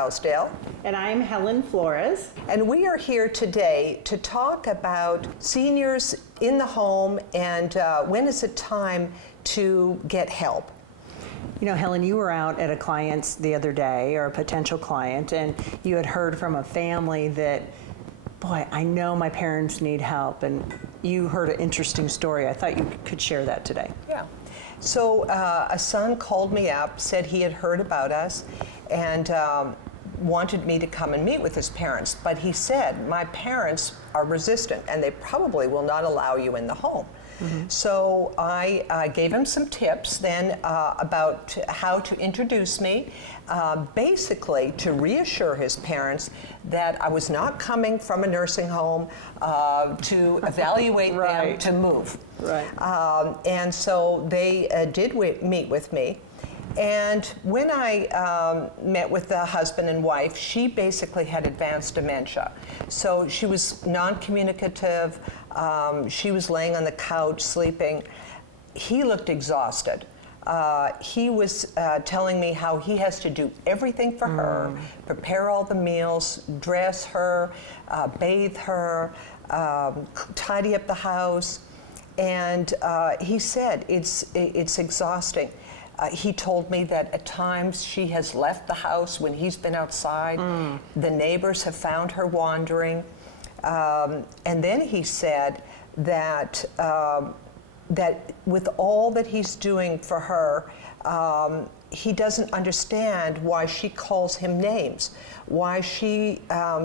Trousdale. And I'm Helen Flores. And we are here today to talk about seniors in the home and when is it time to get help. You know, Helen, you were out at a client's the other day, or a potential client, and you had heard from a family that, boy, I know my parents need help, and you heard an interesting story. I thought you could share that today. Yeah. So a son called me up, said he had heard about us, and wanted me to come and meet with his parents. But he said, my parents are resistant, and they probably will not allow you in the home. Mm-hmm. So I gave him some tips then about how to introduce me, basically to reassure his parents that I was not coming from a nursing home to evaluate them to move. Right. And so they did meet with me. And when I met with the husband and wife, she basically had advanced dementia. So she was non-communicative. She was laying on the couch sleeping. He looked exhausted. He was telling me how he has to do everything for her, prepare all the meals, dress her, bathe her, tidy up the house. And he said it's exhausting. He told me that at times she has left the house when he's been outside. The neighbors have found her wandering. And then he said that that with all that he's doing for her, he doesn't understand why she calls him names, why she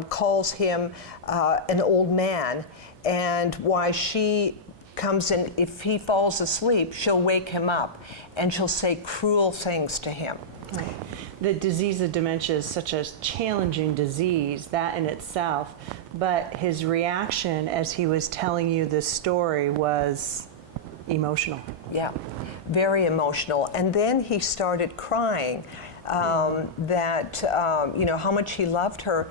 calls him an old man, and why she comes in, if he falls asleep, she'll wake him up and she'll say cruel things to him. Right. The disease of dementia is such a challenging disease, that in itself, but his reaction as he was telling you this story was emotional. Yeah, very emotional. And then he started crying that, you know, how much he loved her.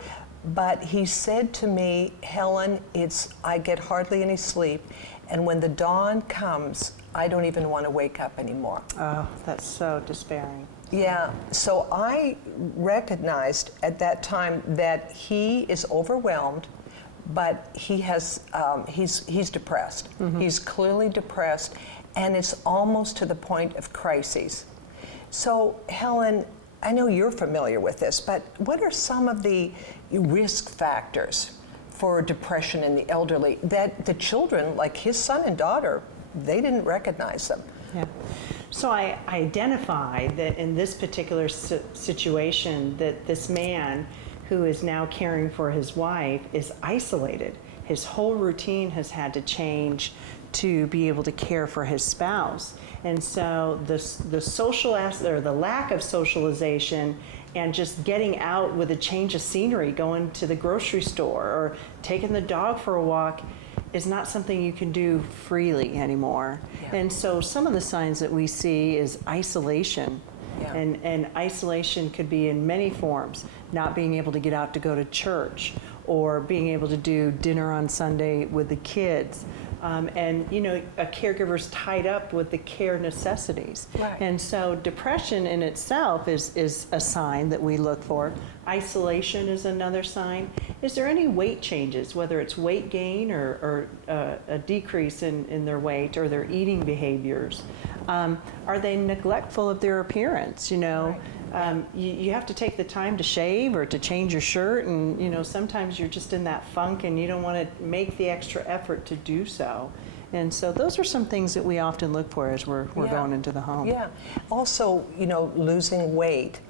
But he said to me, Helen, I get hardly any sleep. And when the dawn comes, I don't even want to wake up anymore. Oh, that's so despairing. Yeah, so I recognized at that time that he is overwhelmed, but he has, he's depressed. Mm-hmm. He's clearly depressed, and it's almost to the point of crises. So, Helen, I know you're familiar with this, but what are some of the risk factors for depression in the elderly that the children, like his son and daughter, they didn't recognize them? Yeah. So I identify that in this particular situation that this man who is now caring for his wife is isolated. His whole routine has had to change to be able to care for his spouse. And so the social aspect, or the lack of socialization, and just getting out with a change of scenery, going to the grocery store or taking the dog for a walk, is not something you can do freely anymore. Yeah. And so some of the signs that we see is isolation. Yeah. And isolation could be in many forms, not being able to get out to go to church, or being able to do dinner on Sunday with the kids. And you know, a caregiver's tied up with the care necessities. Right. And so depression in itself is a sign that we look for. Isolation is another sign. Is there any weight changes, whether it's weight gain or a decrease in their weight or their eating behaviors? Are they neglectful of their appearance? You know, right. You have to take the time to shave or to change your shirt, and you know, sometimes you're just in that funk and you don't want to make the extra effort to do so. And so those are some things that we often look for as we're going into the home. Yeah. Also, you know, losing weight.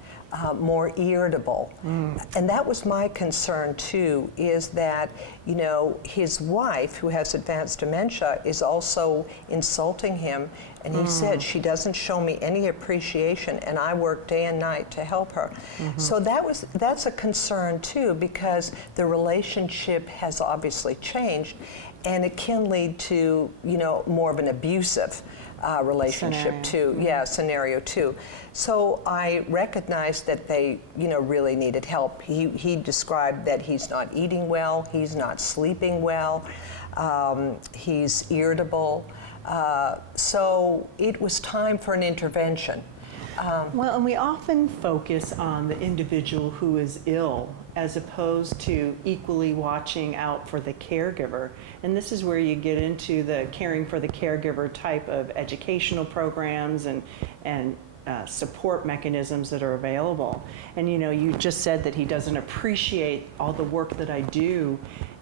More irritable. And that was my concern too, is that, you know, his wife, who has advanced dementia, is also insulting him. And he said, she doesn't show me any appreciation, and I work day and night to help her. Mm-hmm. So that's a concern too, because the relationship has obviously changed, and it can lead to, you know, more of an abusive relationship scenario too. So I recognized that they, you know, really needed help. He described that he's not eating well, he's not sleeping well, he's irritable. So it was time for an intervention. Well, and we often focus on the individual who is ill as opposed to equally watching out for the caregiver. And this is where you get into the caring for the caregiver type of educational programs and support mechanisms that are available. And you know, you just said that he doesn't appreciate all the work that I do,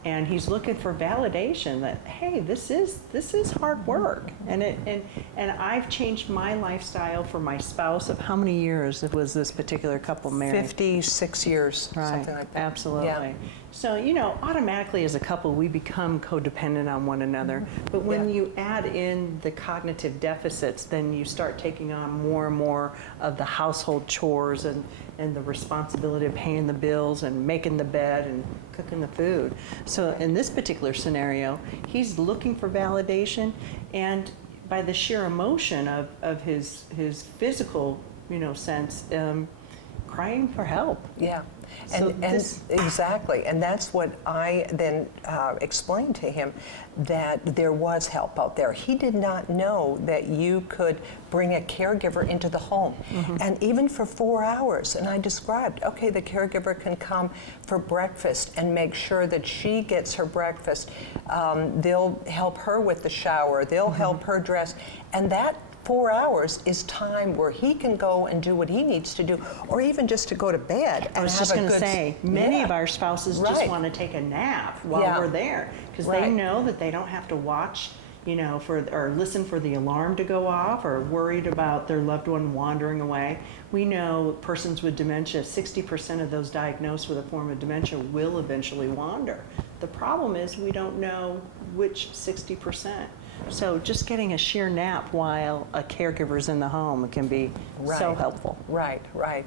and he's looking for validation that, hey, this is hard work. And I've changed my lifestyle for my spouse. Of how many years was this particular couple married? 56 years, Right, something like that. absolutely. Yeah. So, you know, automatically as a couple, we become codependent on one another. But when Yeah. you add in the cognitive deficits, then you start taking on more and more of the household chores and the responsibility of paying the bills and making the bed and cooking the food. So in this particular scenario, he's looking for validation, and by the sheer emotion of his physical, you know, sense, crying for help. Yeah, So and this- exactly, and that's what I then explained to him, that there was help out there. He did not know that you could bring a caregiver into the home, and even for 4 hours. And I described, okay, the caregiver can come for breakfast and make sure that she gets her breakfast. They'll help her with the shower. They'll help her dress, and that 4 hours is time where he can go and do what he needs to do, or even just to go to bed and I was have just a going to good say, many yeah. of our spouses just Right. want to take a nap while Yeah. we're there, because Right. they know that they don't have to watch, you know, or listen for the alarm to go off, or worried about their loved one wandering away. We know persons with dementia, 60% of those diagnosed with a form of dementia will eventually wander. The problem is we don't know which 60%. So just getting a sheer nap while a caregiver's in the home can be so Right. helpful. Right, right.